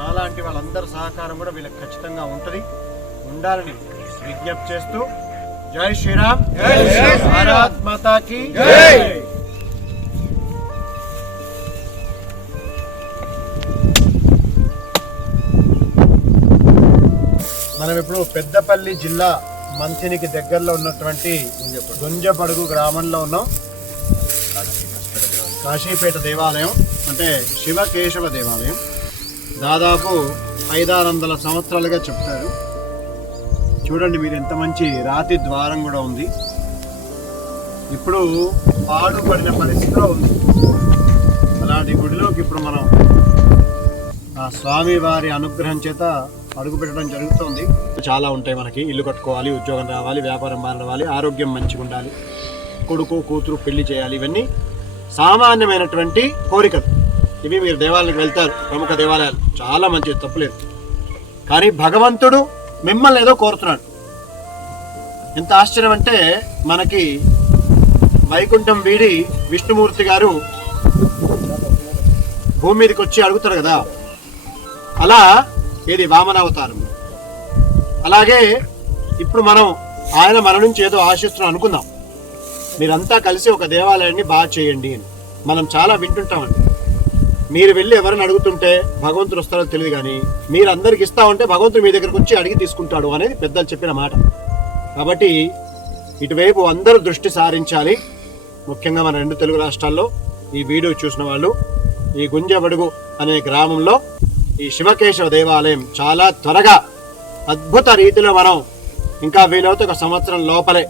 మాలాంటి వాళ్ళందరి సహకారం కూడా వీళ్ళకి ఖచ్చితంగా ఉంటుంది, ఉండాలని విజ్ఞప్తి చేస్తూ జై శ్రీరామ్, భారత్ మాతా కీ జై. మనం ఇప్పుడు పెద్దపల్లి జిల్లా మంథినికి దగ్గరలో ఉన్నటువంటి గుంజపడుగు గ్రామంలో ఉన్నాం. కాశీపేట దేవాలయం అంటే శివకేశవ దేవాలయం. దాదాపు 500-600 సంవత్సరాలుగా చెప్తారు. చూడండి మీరు, ఎంత మంచి రాతి ద్వారం కూడా ఉంది. ఇప్పుడు పాడుపడిన పరిస్థితిలో ఉంది. అలాంటి గుడిలోకి ఇప్పుడు మనం ఆ స్వామి వారి అనుగ్రహం చేత అడుగు పెట్టడం జరుగుతుంది. చాలా ఉంటాయి మనకి, ఇల్లు కట్టుకోవాలి, ఉద్యోగం రావాలి, వ్యాపారం మారవాలి, ఆరోగ్యం మంచిగా ఉండాలి, కొడుకు కూతురు పెళ్లి చేయాలి, ఇవన్నీ సామాన్యమైనటువంటి కోరికలు. ఇవి మీరు దేవాలయానికి వెళ్తారు, ప్రముఖ దేవాలయాలు, చాలా మంచిది, తప్పులేదు. కానీ భగవంతుడు మిమ్మల్ని ఏదో కోరుతున్నాడు. ఎంత ఆశ్చర్యం అంటే, మనకి వైకుంఠం వీడి విష్ణుమూర్తి గారు భూమి మీదకి వచ్చి అడుగుతారు కదా, అలా ఏది వామనావతారం. అలాగే ఇప్పుడు మనం ఆయన మన నుంచి ఏదో ఆశిస్తున్నాం అనుకుందాం, మీరంతా కలిసి ఒక దేవాలయాన్ని బాగా చేయండి అని. మనం చాలా వింటుంటామండి. మీరు వెళ్ళి ఎవరిని అడుగుతుంటే భగవంతుడు వస్తాడో తెలియదు, కానీ మీరు అందరికి ఇస్తా ఉంటే భగవంతుడు మీ దగ్గరకు వచ్చి అడిగి తీసుకుంటాడు అనేది పెద్దలు చెప్పిన మాట. కాబట్టి ఇటువైపు అందరూ దృష్టి సారించాలి. ముఖ్యంగా మన 2 తెలుగు రాష్ట్రాల్లో ఈ వీడియో చూసిన వాళ్ళు, ఈ గుంజబడుగు అనే గ్రామంలో ఈ శివకేశవ దేవాలయం చాలా త్వరగా అద్భుత రీతిలో మనం ఇంకా వీలవుతే 1 సంవత్సరం లోపలే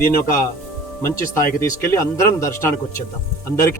దీన్ని ఒక మంచి స్థాయికి తీసుకెళ్ళి అందరం దర్శనానికి వచ్చేద్దాం. అందరికీ